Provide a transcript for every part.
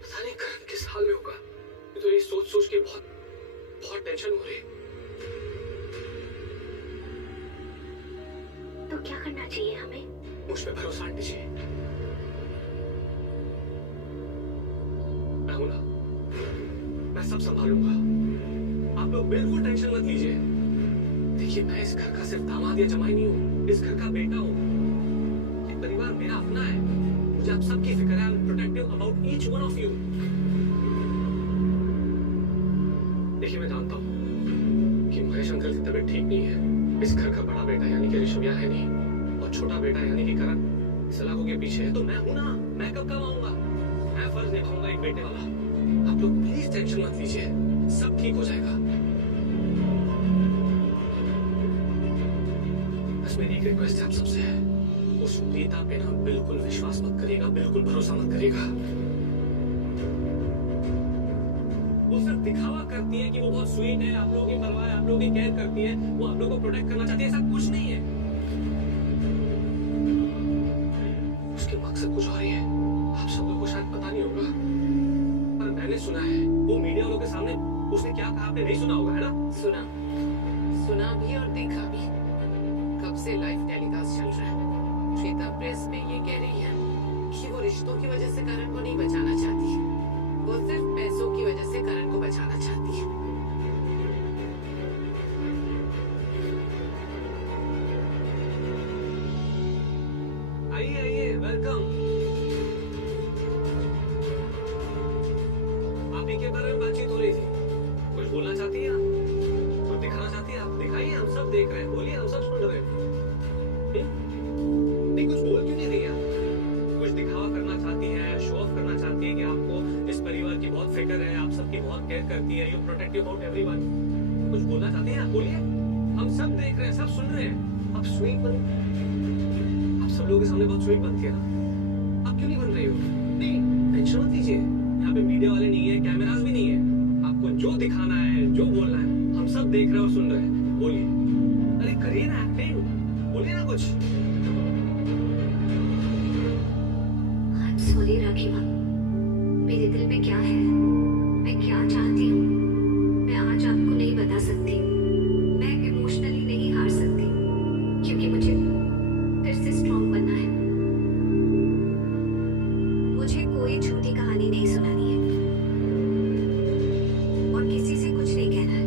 पता नहीं करण किस हाल में होगा। तो ये सोच सोच के बहुत बहुत टेंशन हो रही। तो क्या करना चाहिए हमें? मुझ पे भरोसा आंटी जी, मैं हूं ना, मैं सब संभालूंगा। आप लोग बिल्कुल टेंशन मत लीजिए। देखिए मैं इस घर का सिर्फ दामाद या जमाई नहीं हूँ, इस घर का बेटा हूँ। ये परिवार मेरा अपना है। मुझे आप सबकी फिक्र है। I am protective about each one of you. देखिए मैं जानता हूँ कि महेश अंकल की तबीयत ठीक नहीं है। इस घर का बड़ा बेटा यानी कि ऋषभ यहाँ है नहीं, और छोटा बेटा यानी कि करण सलाखों के पीछे है। तो मैं हूं ना, मैं कब आऊंगा? मैं फर्ज निभाऊंगा एक बेटे वाला। आप लोग प्लीज टेंशन मत लीजिए, सब ठीक हो जाएगा। बस मेरी एक रिक्वेस्ट है आप सबसे, उस नीता पे ना बिल्कुल विश्वास मत करिएगा, बिल्कुल भरोसा मत करिएगा। वो सिर्फ दिखावा करती है कि वो बहुत स्वीट है, आप लोगों की परवाह है, आप लोगों की केयर करती है, वो आप लोगों को प्रोटेक्ट करना चाहती है। ऐसा कुछ नहीं है। उसके मकसद कुछ और ही है। आप सब लोगों को शायद पता नहीं होगा, पर मैंने सुना है वो मीडिया वालों के सामने उसने क्या कहा, आपने नहीं सुना होगा, है ना? सुना भी और देखा भी। कब से लाइव टेलीकास्ट चल रहा है। श्वेता प्रेस में ये कह रही है कि वो रिश्तों की वजह से करण को नहीं बचाना चाहती, वो सिर्फ पैसों की वजह से करण को बचाना चाहती है। आइए आइए, वेलकम। आप ही के बारे में बातचीत हो रही थी। कुछ बोलना चाहती है आप? कुछ दिखाना चाहती है आप? दिखाइए, हम सब देख रहे हैं। बोलिए, हम सब सुन रहे हैं। नहीं, कुछ बोल क्यों नहीं रही आप? कुछ दिखावा करना चाहती है, शो ऑफ करना चाहती है कि आपको इस परिवार की बहुत फिक्र है, आप सबकी बहुत केयर करती है, यू प्रोटेक्टिव अबाउट एवरीवन। कुछ बोलना चाहती है आप? बोलिए, हम सब देख रहे हैं, सब सुन रहे हैं। आप स्वीट बन, आप सब लोगों के सामने बहुत स्वीट बनती है ना। आप क्यों नहीं बन रही हो? नहीं, टेंशन मत लीजिए। यहाँ पे मीडिया वाले नहीं है, कैमरास भी नहीं है। आपको जो दिखाना है, जो बोलना है, हम सब देख रहे हैं और सुन रहे हैं। बोलिए, अरे करिए ना एक्टिंग, बोलिए ना कुछ। सॉरी राखी माँ, मेरे दिल में क्या है, मैं क्या चाहती हूँ, मैं आज आपको नहीं बता सकती। मैं इमोशनली नहीं हार सकती, क्योंकि मुझे फिर से स्ट्रॉन्ग बनना है। मुझे कोई झूठी कहानी नहीं सुनानी है और किसी से कुछ नहीं कहना है।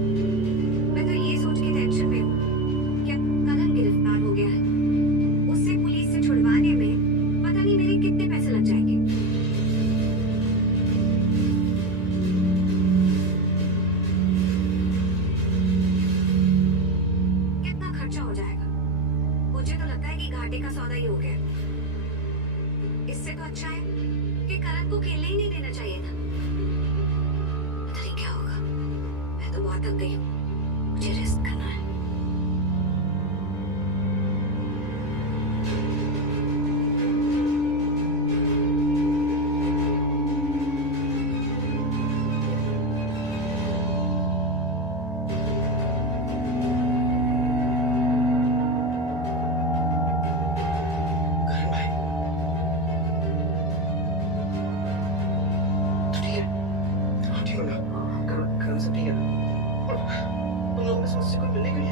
मैं तो ये सोच के टेंशन में हूँ कि करण गिरफ्तार हो गया है, उससे पुलिस से छुड़वाने में पता नहीं मेरे कितने पैसे लग जाएंगे। कितना खर्चा हो जाएगा? मुझे तो लगता है कि घाटे का सौदा ही हो गया। इससे तो अच्छा है कि करण को खेलने ही नहीं देना चाहिए था। पता नहीं क्या होगा। मैं तो बहुत थक गई हूँ, मुझे रेस्ट करना है। करण भाई, तो ठीक है? हाँ ठीक हो ना? करण सब ठीक है ना? तुम लोगों ने समस्या को मिलने के लिए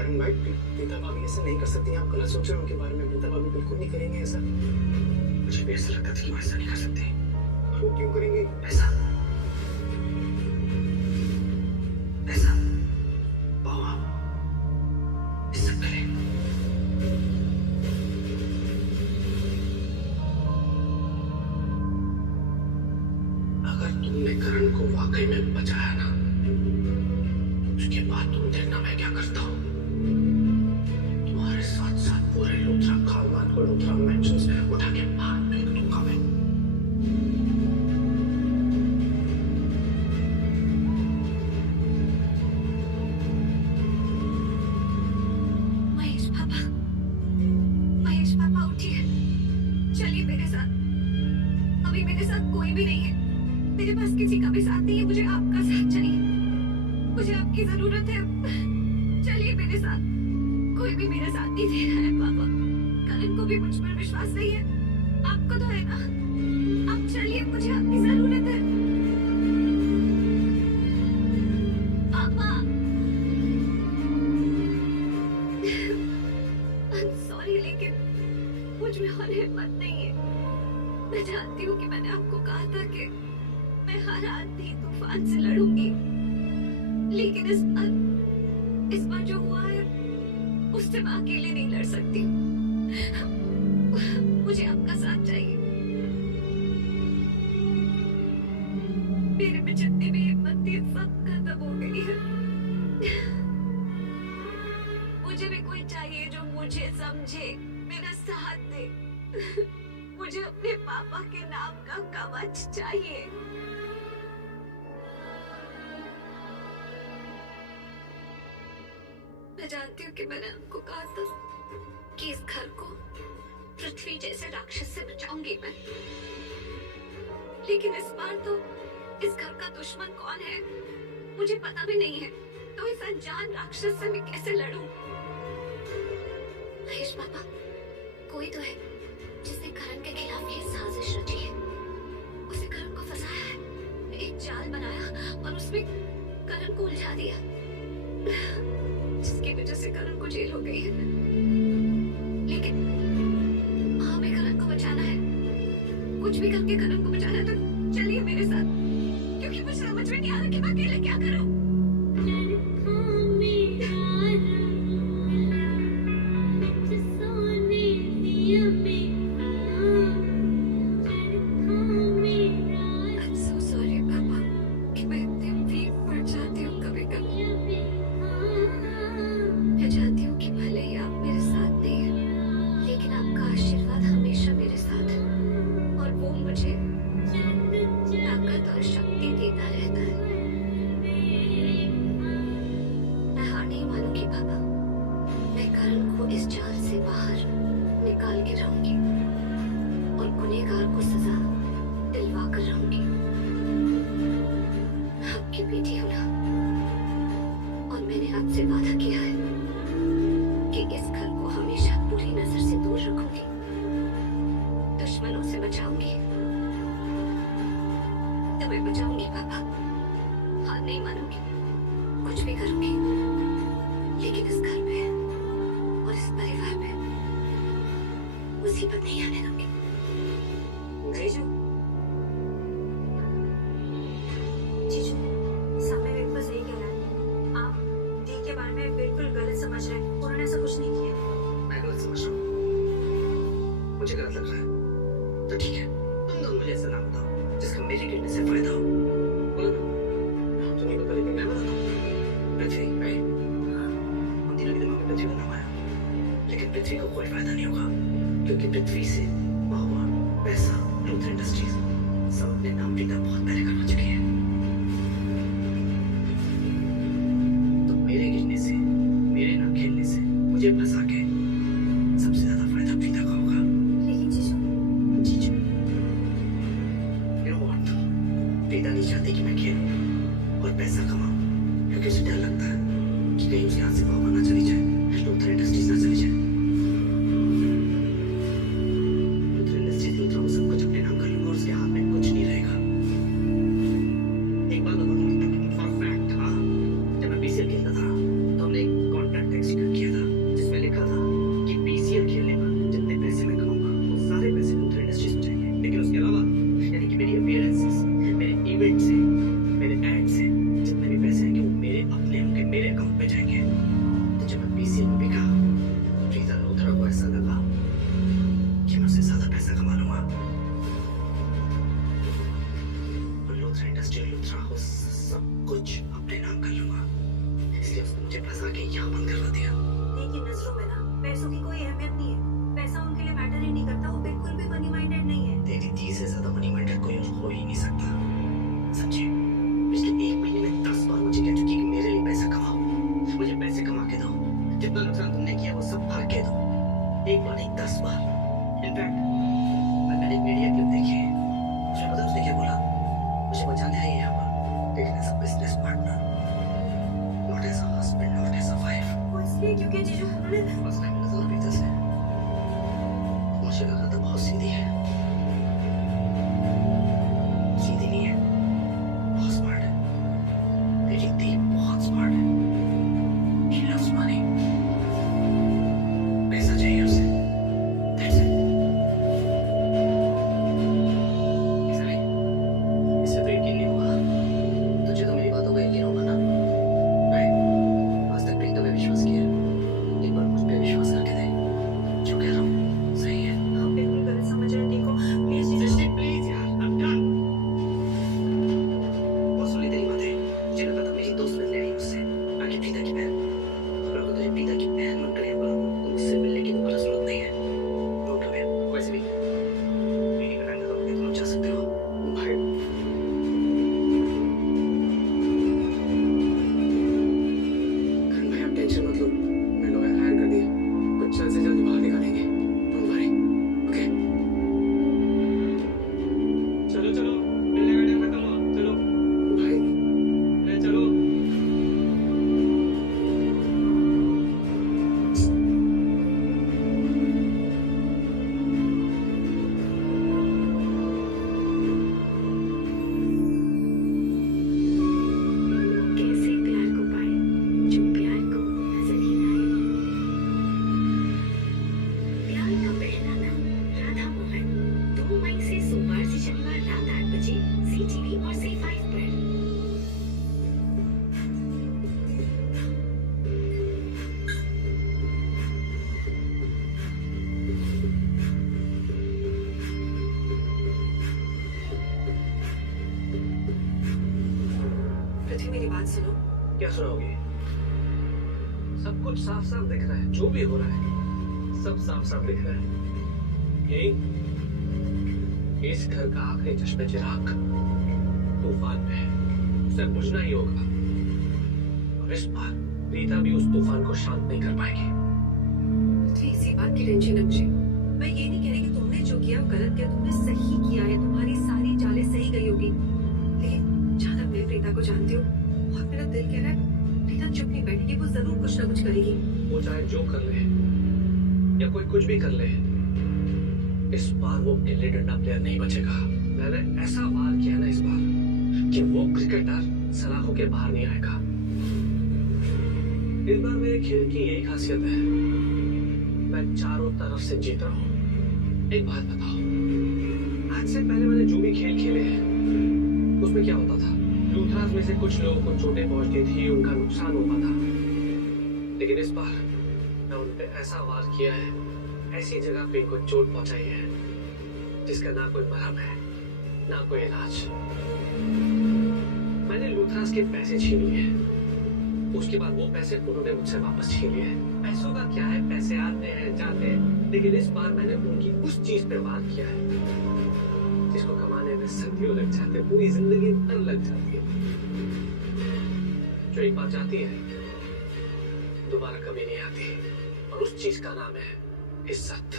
करण भाई, प्रीता भाभी ऐसा नहीं कर सकती, आप गलत सोच रहे हो उनके बारे में। प्रीता भाभी बिल्कुल नहीं करेंगे ऐसा। मुझे भी ऐसा लगता था कि वो ऐसा नहीं कर सकते। वो क्यों करेंगे? ऐसा ऐसा बाबा इस सब के लिए अगर तुमने करण को वाकई में बचाया ना, उसके बाद तुम देखना मैं क्या करता हूँ। तुम्हारे साथ साथ पूरे लुथरा खानदान को लुथरा मैंशंस उठा के बाहर फेंक दूंगा मैं। महेश पापा उठिए, चलिए मेरे साथ। अभी मेरे साथ कोई भी नहीं है, मेरे पास किसी का भी साथ नहीं है। मुझे आपका साथ चाहिए, मुझे आपकी जरूरत है। चलिए मेरे साथ। कोई भी मेरा साथ नहीं दे रहा है पापा। करण को भी मुझ पर विश्वास नहीं है, आपको तो है ना। आप चलिए, मुझे आपकी जरूरत है पापा। सॉरी, लेकिन मुझ में और हिम्मत नहीं है। मैं जानती हूँ कि मैंने आपको कहा था कि मैं हर आंधी तूफान से लड़ूंगी, लेकिन इस बार जो हुआ है उससे मैं अकेले नहीं लड़ सकती। मुझे आपका साथ चाहिए। मेरे में जितनी भी हिम्मत थी सब खत्म हो गई है। मुझे भी कोई चाहिए जो मुझे समझे, मेरा साथ दे। मुझे अपने पापा के नाम का कवच चाहिए। मैं जानती हूँ कि मैंने आपको कहा था कि इस घर को पृथ्वी जैसे राक्षस से बचाऊंगी मैं, लेकिन इस बार तो इस घर का दुश्मन कौन है मुझे पता भी नहीं है। तो इस अनजान राक्षस से मैं कैसे लड़ूं? महेश पापा, कोई तो है जिसने करण के खिलाफ ये साजिश रची है। उसे करण को फंसाया है, एक जाल बनाया और उसमें करण को उलझा दिया, जिसकी वजह से करण को जेल हो गई है। लेकिन हमें करण को बचाना है, कुछ भी करके करण को बचाना है। तो चलिए मेरे साथ, क्योंकि मुझे समझ में नहीं आ रहा कि मैं अकेले क्या करूं। I'm so sorry, पापा, कि मैं इतनी वीक पड़ जाती हूँ कभी-कभी। मैं जानती हूँ कि भले ही आप मेरे साथ नहीं हैं, लेकिन आपका आशीर्वाद हमेशा मेरे साथ है और वो मुझे ताकत और शक्ति देता रहता है। मैं हार नहीं मानूंगी पापा। मैं करण को इस जाल से बाहर निकाल के रहूंगी और गुनहगार को सजा दिलवा कर रहूंगी। आपकी बेटी हूं ना, और मैंने आपसे वादा किया है कि इस घर को हमेशा बुरी नजर से दूर रखूंगी, दुश्मनों से बचाऊंगी। तुम्हें बचाऊंगी पापा, हार नहीं मानूंगी, कुछ भी करूंगी, लेकिन इस घर पे और इस परिवार पे मुसीबत नहीं आने दूंगी। जीजू, जीजू, सामने एक बस यही कह रहा है, आप दी के बारे में बिल्कुल गलत समझ रहे हैं। उन्होंने ऐसा कुछ नहीं किया। मैं गलत समझ रहा हूँ, मुझे गलत लग रहा है, तो ठीक है, तुम दोनों मुझे ऐसा ना बताओ जिसका मेरे गिरने से फायदा हो। बोलो ना, तुम नहीं बता रही, मैं बताता हूँ। पृथ्वी भाई, हम तीनों के दिमाग में पृथ्वी का नाम आया, लेकिन पृथ्वी को कोई फायदा नहीं होगा, क्योंकि पृथ्वी से पावर, पैसा, लूथर इंडस्ट्रीज सब अपने नाम प्रीता बहुत पहले करवा चुकी है। तो मेरे गिरने से, मेरे ना खेलने से, मुझे फंसा के सबसे ज्यादा फायदा प्रीता का होगा। लेकिन जीजू, जीजू, you know what? प्रीता नहीं चाहती कि मैं खेलूं और पैसा कमाऊं, क्योंकि उसे डर लगता है कि कहीं उसके हाथ से पावर ना चली जाए, लूथर इंडस्ट्रीज ना चली जाए। लूथर इंडस्ट्रीज लूथर सब कुछ अपने नाम कर लूंगा और उसके हाथ में कुछ नहीं रहेगा। एक बात बताऊं, फॉर फैक्ट, हाँ, जब मैं बीसीएल खेलता था तो हमने एक कॉन्ट्रैक्ट एग्जीक्यूट कुछ अपने नाम कर लूंगा, इसलिए उसने मुझे फंसा के यहाँ बंद करवा दिया। लेकिन नजरों में ना पैसों की कोई अहमियत नहीं है। पैसा उनके लिए मैटर ही नहीं करता। वो बिल्कुल भी मनी माइंडेड नहीं है। तेरी दी से ज्यादा मनी माइंडेड कोई और हो ही नहीं सकता। समझे? पिछले 1 महीने में 10 बार मुझे कह चुकी कि मेरे लिए पैसा कमाओ, मुझे पैसे कमा के दो, जितना नुकसान तुमने किया वो सब भर के दो। 1 बार नहीं 10 बार। इनफैक्ट मैंने एक मीडिया क्लिप देखी है, उसमें पता उसने क्या बोला? मुझे बचाने आई है यहाँ पर, लेकिन as a business partner, not as a husband, not as a wife. वो इसलिए क्योंकि जीजू उन्होंने फर्स्ट टाइम नजर पीता से मुझे लगा था बहुत सीधी है। सीधी नहीं है, बहुत स्मार्ट है। तेरी दी बहुत स्मार्ट है। She loves money. पैसा चाहिए उसे। That's it. इससे तो यकीन नहीं हुआ। तुझे तो मेरी बातों का यकीन होगा ना? Right? आज तक प्रीता पे विश्वास किया, एक बार मुझ पे विश्वास करके दे। जो कह रहा हूँ सही है। आप बिल्कुल गलत समझ रहे हैं दी को। प्लीज जीजू। सृष्टि प्लीज यार, I'm done. बहुत सुनी तेरी बातें। मुझे लगा था मेरी दोस्त मिलने आई मुझसे, आके प्रीता की बहन। और अगर तुझे प्रीता की बहन बनकर यहाँ पर तो मुझसे मिलने की दोबारा जरूरत नहीं है। Don't come here. वैसे भी मेरी बहन का तो तुम जा सकते हो। भाई भाई आप टेंशन मत लो, मैं लॉयर हायर कर दिया, कुछ जल्द से जल्द बाहर निकालेंगे। Don't worry, okay? चलो चलो, मिलने का टाइम खत्म हुआ। चलो भाई अरे चलो। कैसे प्यार को पाए जो प्यार को नजर ही ना आए। प्यार का पहला नाम राधा मोहन। 2 मई से सोमवार से शनिवार रात 8 बजे जी टीवी और C5 पर। पृथ्वी मेरी बात सुनो। क्या सुनाओगे? सब कुछ साफ साफ दिख रहा है, जो भी हो रहा है सब साफ साफ दिख रहा है। यही इस घर का आखिरी चश्मे चिराग तूफान में है, उसे बुझना ही होगा। और इस बार प्रीता भी उस तूफान को शांत नहीं कर पाएगी। पृथ्वी इसी बात की टेंशन है मुझे। मैं ये नहीं कह रही कि तुमने जो किया वो गलत किया, तुमने सही किया है। तुम्हारी सारी चालें सही गई होगी, लेकिन जहाँ तक मैं प्रीता को जानती हूँ और मेरा दिल कह रहा है प्रीता चुप नहीं बैठेगी। वो जरूर कुछ ना कुछ करेगी। वो चाहे जो कर ले या कोई कुछ भी कर ले, इस बार वो गिल्ली डंडा प्लेयर नहीं बचेगा। मैंने ऐसा वार किया ना इस बार कि वो क्रिकेटर सलाखों के बाहर नहीं आएगा। इस बार मेरे खेल की यही खासियत है, मैं चारों तरफ से जीत रहा हूँ। एक बात बताओ, आज से पहले मैंने जो भी खेल खेले हैं उसमें क्या होता था? लूथरास में से कुछ लोगों को चोटें पहुंचती थी, उनका नुकसान होता था। लेकिन इस बार मैं उन पे ऐसा वार किया है, ऐसी जगह पे इनको चोट पहुंचाई है जिसका ना कोई मरहम है ना कोई इलाज। मैंने लूथरास के पैसे छीन लिए, उसके बाद वो पैसे उन्होंने मुझसे वापस छीन लिए। पैसों का क्या है, पैसे आते हैं जाते हैं, लेकिन इस बार मैंने उनकी उस चीज पे वार किया है जिसको कमाने में सदियों लग जाते हैं, पूरी जिंदगी भर लग जाती है, जो एक बार जाती है दोबारा कभी नहीं आती। और उस चीज का नाम है इज्जत।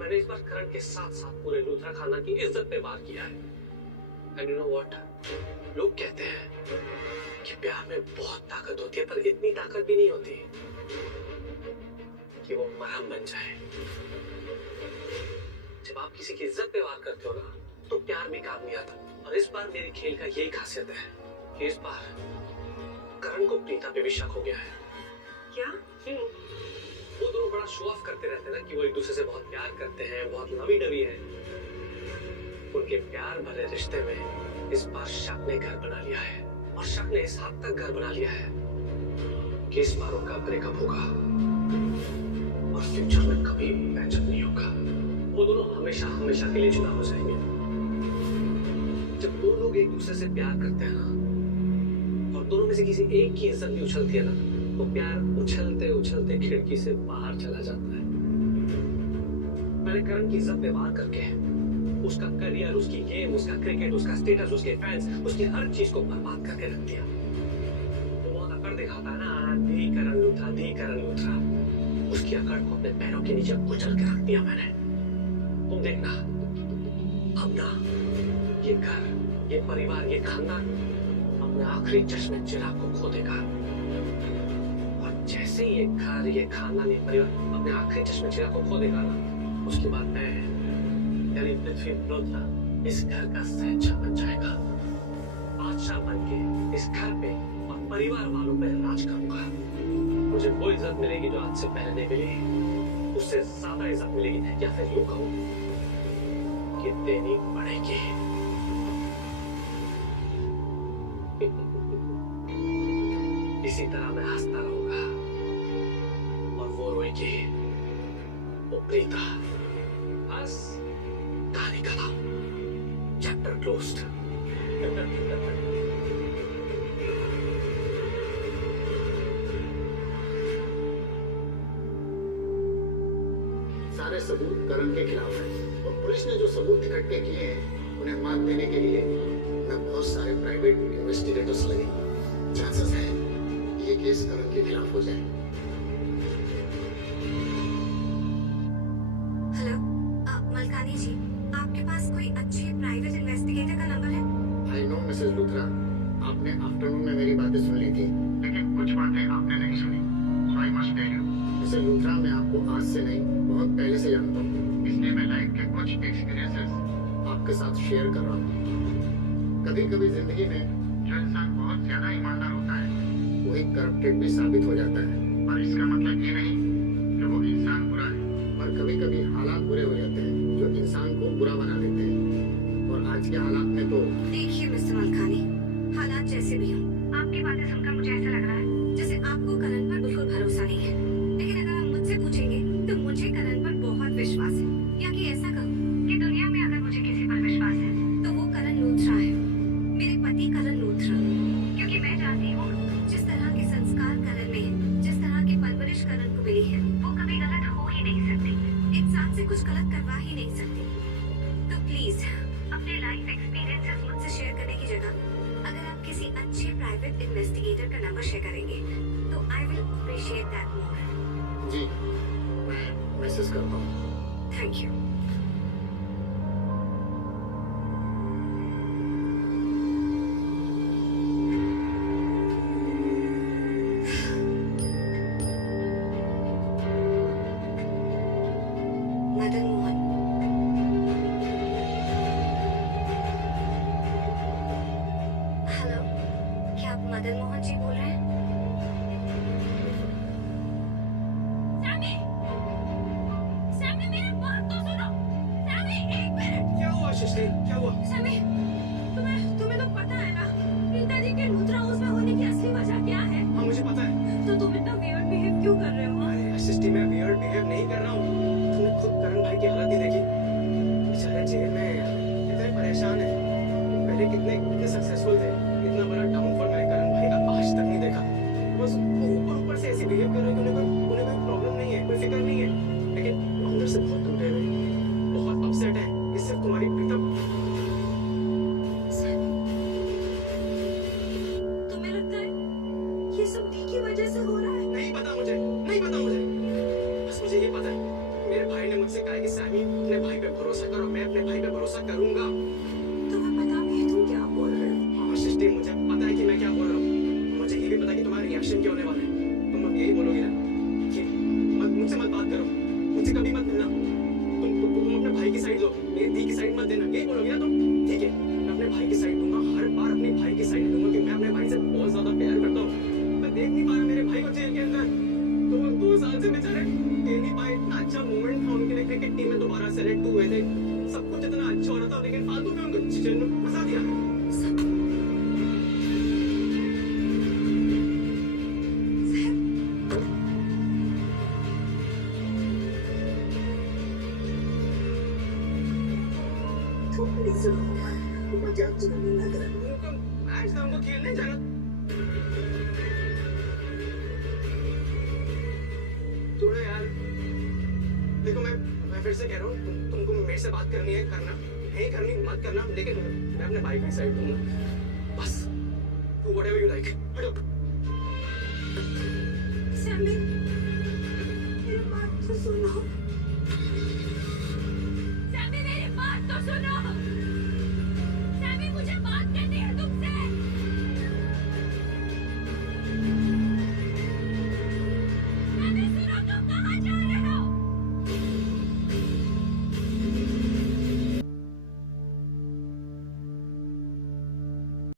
मैंने इस बार करण के साथ साथ पूरे लूथरा खाना की इज्जत पे वार किया है। एंड यू नो व्हाट, लोग कहते हैं कि प्यार में बहुत ताकत होती है, पर इतनी ताकत भी नहीं होती कि वो मरहम बन जाए। जब आप किसी की इज्जत पे वार करते हो ना, तो प्यार भी काम नहीं आता। और इस बार मेरे खेल का यही खासियत है कि इस बार करण को प्रीता पे भी शक हो गया है। क्या? वो दोनों बड़ा शो ऑफ करते रहते हैं ना कि वो एक दूसरे से बहुत प्यार करते हैं, बहुत लवी डवी है। उनके प्यार भरे रिश्ते में इस बार शक ने घर बना लिया है, और शक ने इस हद तक घर बना लिया है कि इस बार उनका ब्रेकअप होगा और फ्यूचर में कभी पैचअप नहीं होगा। वो दोनों हमेशा हमेशा के लिए जुदा हो जाएंगे। जब दो लोग एक दूसरे से प्यार करते हैं ना, और दोनों में से किसी एक की इज्जत भी उछलती है ना, तो प्यार उछलते उछलते खिड़की से बाहर चला जाता है। मैंने करण की इज्जत पे वार करके उसका करियर, उसकी गेम, उसका क्रिकेट, उसका स्टेटस, उसके फैंस, उसकी हर चीज को बर्बाद करके रख दिया। वो बहुत अकड़ दिखाता है ना, दी करण लूथरा, दी करण लूथरा। उसकी अकड़ को अपने पैरों के नीचे कुचल के रख दिया मैंने। तुम देखना, अब ना ये घर, ये परिवार, ये खानदान अपने आखिरी चश्मे चिराग को खो देगा। और जैसे ही ये घर, ये खानदान, ये परिवार अपने आखिरी चश्मे चिराग को खो देगा ना, उसके बाद मैं यानी पृथ्वी मल्होत्रा इस घर का सहचा बन जाएगा। बादशाह बन के इस घर पे और परिवार वालों पे राज करूंगा। मुझे वो इज्जत मिलेगी जो आज से पहले नहीं मिली, उससे ज्यादा इज्जत मिलेगी, या फिर यूं कहूं कि देनी पड़ेगी। इसी तरह मैं हंसता रहूंगा और वो रोएगी, वो प्रीता। बस कहानी खत्म, चैप्टर क्लोज्ड। सारे सबूत करण के खिलाफ है और पुलिस ने जो सबूत इकट्ठे किए हैं उन्हें मात देने के लिए उन्हें बहुत सारे प्राइवेट इन्वेस्टिगेटर्स लगे। चांसेस है ये केस करण के खिलाफ हो जाए। हेलो, मलकानी जी, आपके पास कोई अच्छे प्राइवेट इन्वेस्टिगेटर का नंबर है? आई नो मिसेस लूथरा, आपने आफ्टरनून में मेरी बातें सुन ली थी, लेकिन कुछ बातें आपने नहीं सुनी। So I must tell you, Mrs Luthra, मैं आपको आज से नहीं बहुत पहले से जानता हूँ, इसलिए मैं लाइफ के कुछ एक्सपीरियंसेस आपके साथ शेयर कर रहा हूँ। कभी कभी जिंदगी में जो इंसान बहुत ज्यादा ईमानदार होता है वही करप्टेड भी साबित हो जाता है, पर इसका मतलब ये नहीं कि वो इंसान बुरा है। पर कभी कभी हालात बुरे हो जाते हैं जो इंसान को बुरा बना देते हैं, और आज के हालात में तो देखिए मिस्टर मलकानी, हालात जैसे भी हों, आपकी बातें सुनकर मुझे ऐसा लग रहा है जैसे आपको करण पर बिल्कुल भरोसा नहीं है। लेकिन अगर आप मुझसे पूछेंगे तो मुझे करण पर बहुत विश्वास है, या कि ऐसा कहूँ कि दुनिया में अगर मुझे किसी पर विश्वास है तो वो करण लूथरा है, मेरे पति करण लूथरा। क्योंकि मैं जानती हूँ जिस तरह के संस्कार करण में है, जिस तरह की परवरिश करण को मिली है, वो कभी गलत हो ही नहीं सकती, इंसान से कुछ गलत करवा ही नहीं सकती। तो प्लीज अपने लाइफ एक्सपीरियंसेस मुझसे शेयर करने की जगह अगर आप किसी अच्छे प्राइवेट इन्वेस्टिगेटर का नंबर शेयर करेंगे तो I will appreciate that more. जी मैं मैसेज करता हूँ। Thank you. Madan Mohan, hello, क्या आप मदन मोहन जी बोल रहे हैं? सैमी, सैमी मेरी बात तो सुनो। सैमी एक मिनट। क्या हुआ सृष्टि, क्या हुआ? सैमी, तुम्हें तो पता है ना प्रीता जी के लूथरा हाउस में होने की असली वजह क्या है? हाँ मुझे पता है। तो तुम इतना वियर्ड बिहेव क्यों कर रहे हो? अरे सृष्टि, मैं वियर्ड बिहेव नहीं कर रहा हूँ। तुमने खुद करण भाई की हालत नहीं देखी? बेचारे जेल में कितने परेशान हैं। पहले कितने सक्सेसफुल थे, इतना बड़ा डाउनफॉल मैंने करण भाई का आज तक नहीं देखा। बस ऊपर से ऐसे बिहेव कर रहे हैं कि उन्हें कोई प्रॉब्लम नहीं है, कोई फिक्र नहीं है, लेकिन अंदर से बहुत टूटे हुए, बहुत अपसेट है। ये सिर्फ तुम्हारी प्रीतम। तुम्हें लगता है ये सब दी की वजह से हो रहा है? नहीं पता मुझे, नहीं पता मुझे। बस मुझे ये पता है मेरे भाई ने मुझसे कहा कि सैमी अपने भाई पे भरोसा करो, मैं अपने भाई पे भरोसा करूंगा। तुम्हें पता भी है तुम क्या बोल रहे हो? हाँ सृष्टि, मुझे पता है कि मैं क्या बोल रहा हूँ। मुझे ये भी पता है कि तुम्हारा रिएक्शन क्या होने वाला है। तुम अब यही बोलोगी ना कि मुझसे मत बात करो, मुझसे कभी मत मिलना, तुम अपने भाई की साइड लो, मेरी दी की साइड मत देना, यही बोलोगी ना तुम? ठीक है, मैं अपने भाई की साइड दूंगा, हर बार अपने भाई की साइड दूंगा कि मैं अपने भाई से बहुत ज्यादा प्यार करता हूँ। मैं देख नहीं पा रहा मेरे भाई को जेल के अंदर। 2 साल से बेचारे दे नहीं पाए। इतना अच्छा मोमेंट था उनके लिए, क्रिकेट टीम में दोबारा सेलेक्ट हुए थे, सब कुछ इतना अच्छा हो रहा था, लेकिन फालतू में उनको जेल में फंसा दिया। थोड़ी सुनो, मुझे अब सुनने लग रहा है। उनको मैच था, उनको खेलने जाना। देखो मैं फिर से कह रहा हूँ तुमको मेरे से बात करनी है करना, नहीं करनी मत करना, लेकिन मैं अपने भाई की साइड दूंगा बस। Whatever you like. हटो। सैमी, मेरी बात तो सुनो। सैमी, मेरी बात तो सुनो।